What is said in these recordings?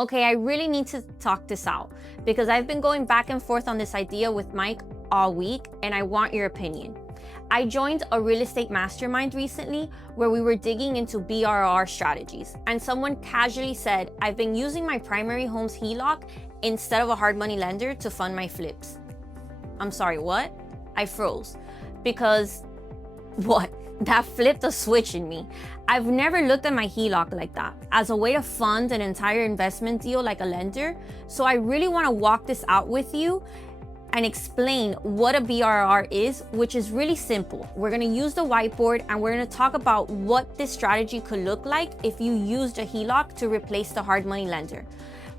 Okay, I really need to talk this out because I've been going back and forth on this idea with Mike all week, and I want your opinion. I joined a real estate mastermind recently where we were digging into BRRR strategies, and someone casually said, I've been using my primary home's HELOC instead of a hard money lender to fund my flips. I'm sorry, what? I froze because what? That flipped a switch in me. I've never looked at my HELOC like that, as a way to fund an entire investment deal like a lender. So I really want to walk this out with you and explain what a BRRR is, which is really simple. We're going to use the whiteboard and we're going to talk about what this strategy could look like if you used a HELOC to replace the hard money lender.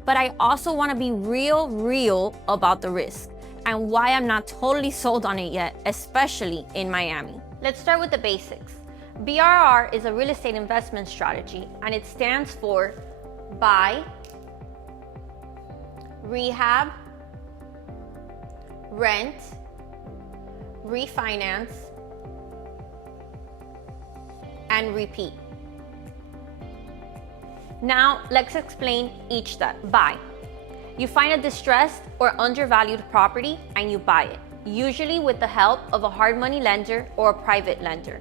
But I also want to be real about the risk and why I'm not totally sold on it yet, especially in Miami. Let's start with the basics. BRRR is a real estate investment strategy, and it stands for buy, rehab, rent, refinance, and repeat. Now, let's explain each step. Buy. You find a distressed or undervalued property and you buy it, usually with the help of a hard money lender or a private lender.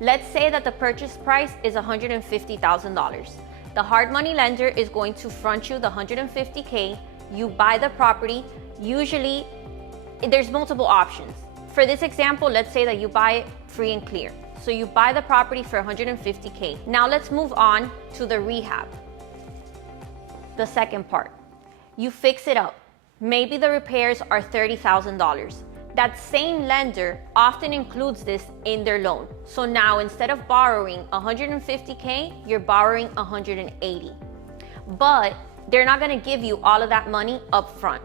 Let's say that the purchase price is $150,000. The hard money lender is going to front you the $150K. You buy the property. Usually, there's multiple options. For this example, let's say that you buy it free and clear. So you buy the property for $150K. Now let's move on to the rehab. The second part. You fix it up. Maybe the repairs are $30,000. That same lender often includes this in their loan. So now instead of borrowing $150K, you're borrowing $180. But they're not gonna give you all of that money up front.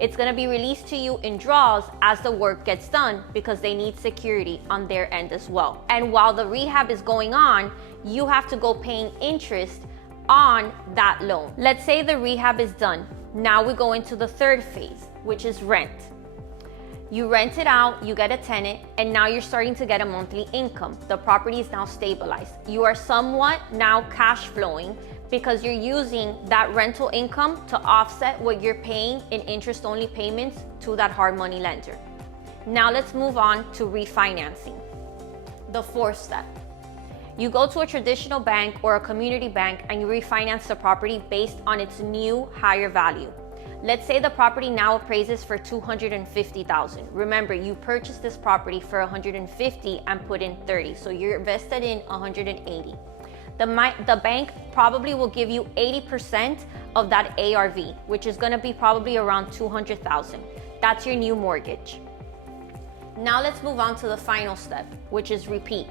It's gonna be released to you in draws as the work gets done because they need security on their end as well. And while the rehab is going on, you have to go paying interest on that loan. Let's say the rehab is done. Now we go into the third phase, which is rent. You rent it out, you get a tenant, and now you're starting to get a monthly income. The property is now stabilized. You are somewhat now cash flowing because you're using that rental income to offset what you're paying in interest-only payments to that hard money lender. Now let's move on to refinancing. The fourth step. You go to a traditional bank or a community bank and you refinance the property based on its new higher value. Let's say the property now appraises for $250,000. Remember, you purchased this property for $150 and put in $30, so you're invested in $180. The bank probably will give you 80% of that ARV, which is going to be probably around $200,000. That's your new mortgage. Now let's move on to the final step, which is repeat.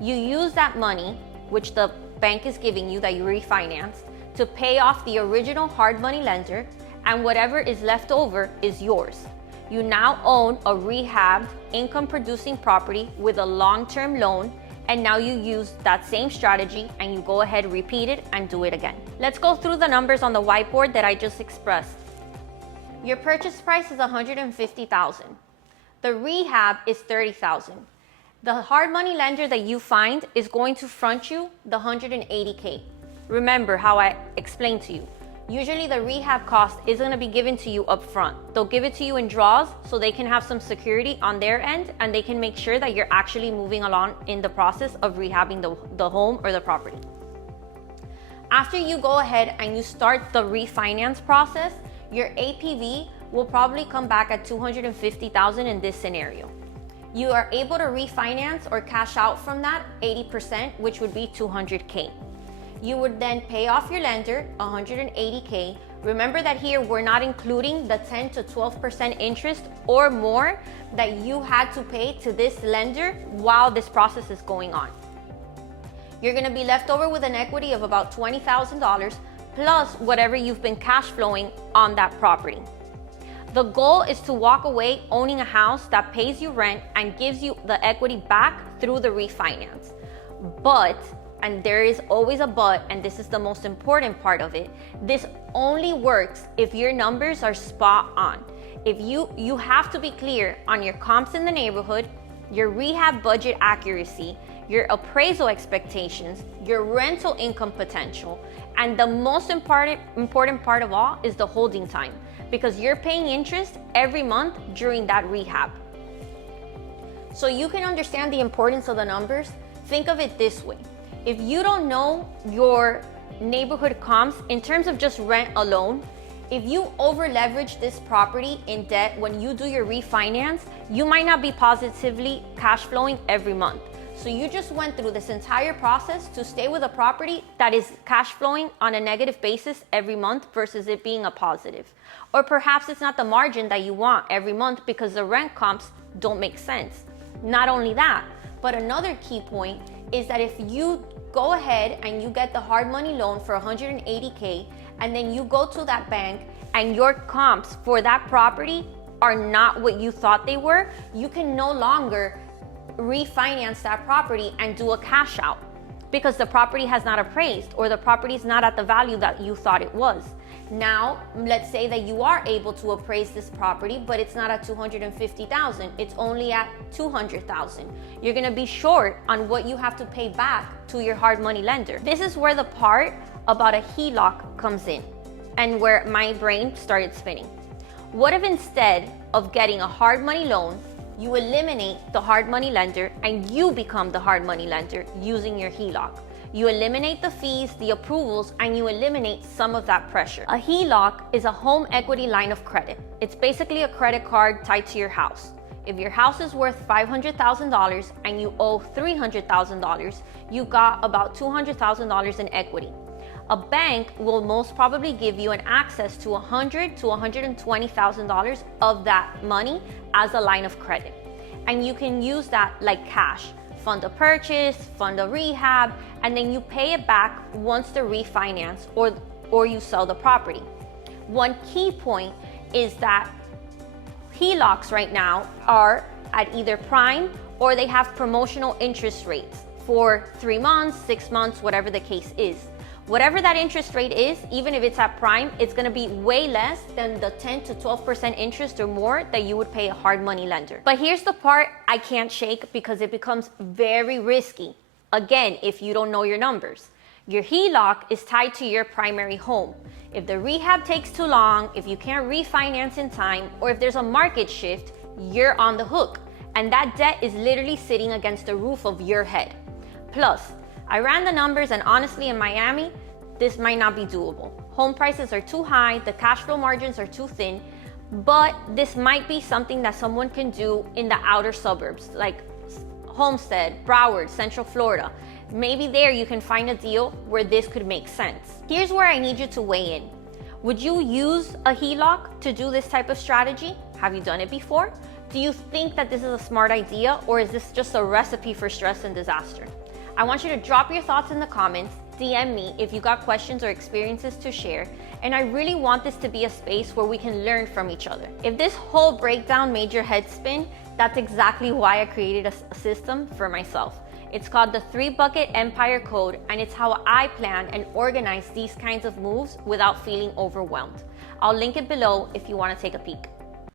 You use that money, which the bank is giving you that you refinanced, to pay off the original hard money lender, and whatever is left over is yours. You now own a rehabbed, income-producing property with a long-term loan, and now you use that same strategy and you go ahead, repeat it, and do it again. Let's go through the numbers on the whiteboard that I just expressed. Your purchase price is $150,000. The rehab is $30,000. The hard money lender that you find is going to front you the $180K. Remember how I explained to you. Usually the rehab cost is going to be given to you up front. They'll give it to you in draws so they can have some security on their end and they can make sure that you're actually moving along in the process of rehabbing the home or the property. After you go ahead and you start the refinance process, your APV will probably come back at $250,000 in this scenario. You are able to refinance or cash out from that 80%, which would be $200K. You would then pay off your lender $180K. Remember that here we're not including the 10 to 12% interest or more that you had to pay to this lender while this process is going on. You're gonna be left over with an equity of about $20,000 plus whatever you've been cash flowing on that property. The goal is to walk away owning a house that pays you rent and gives you the equity back through the refinance. But, and there is always a but, and this is the most important part of it, this only works if your numbers are spot on. If you have to be clear on your comps in the neighborhood, your rehab budget accuracy, your appraisal expectations, your rental income potential, And the most important part of all is the holding time, because you're paying interest every month during that rehab. So you can understand the importance of the numbers. Think of it this way. If you don't know your neighborhood comps in terms of just rent alone, if you over leverage this property in debt when you do your refinance, you might not be positively cash flowing every month. So you just went through this entire process to stay with a property that is cash flowing on a negative basis every month versus it being a positive. Or perhaps it's not the margin that you want every month because the rent comps don't make sense. Not only that, but another key point is that if you go ahead and you get the hard money loan for $180K, and then you go to that bank and your comps for that property are not what you thought they were, you can no longer refinance that property and do a cash out because the property has not appraised or the property is not at the value that you thought it was. Now, let's say that you are able to appraise this property, but it's not at $250,000, it's only at $200,000. You're gonna be short on what you have to pay back to your hard money lender. This is where the part about a HELOC comes in and where my brain started spinning. What if instead of getting a hard money loan, you eliminate the hard money lender and you become the hard money lender using your HELOC? You eliminate the fees, the approvals, and you eliminate some of that pressure. A HELOC is a home equity line of credit. It's basically a credit card tied to your house. If your house is worth $500,000 and you owe $300,000, you got about $200,000 in equity. A bank will most probably give you an access to $100,000 to $120,000 of that money as a line of credit. And you can use that like cash. Fund a purchase, fund a rehab, and then you pay it back once the refinance or you sell the property. One key point is that HELOCs right now are at either prime or they have promotional interest rates for 3 months, 6 months, whatever the case is. Whatever that interest rate is, even if it's at prime, it's gonna be way less than the 10 to 12% interest or more that you would pay a hard money lender. But here's the part I can't shake because it becomes very risky. Again, if you don't know your numbers. Your HELOC is tied to your primary home. If the rehab takes too long, if you can't refinance in time, or if there's a market shift, you're on the hook. And that debt is literally sitting against the roof of your head. Plus, I ran the numbers and honestly in Miami, this might not be doable. Home prices are too high, the cash flow margins are too thin, but this might be something that someone can do in the outer suburbs, like Homestead, Broward, Central Florida. Maybe there you can find a deal where this could make sense. Here's where I need you to weigh in. Would you use a HELOC to do this type of strategy? Have you done it before? Do you think that this is a smart idea, or is this just a recipe for stress and disaster? I want you to drop your thoughts in the comments, DM me if you got questions or experiences to share, and I really want this to be a space where we can learn from each other. If this whole breakdown made your head spin, that's exactly why I created a system for myself. It's called the 3-Bucket Empire Code, and it's how I plan and organize these kinds of moves without feeling overwhelmed. I'll link it below if you want to take a peek.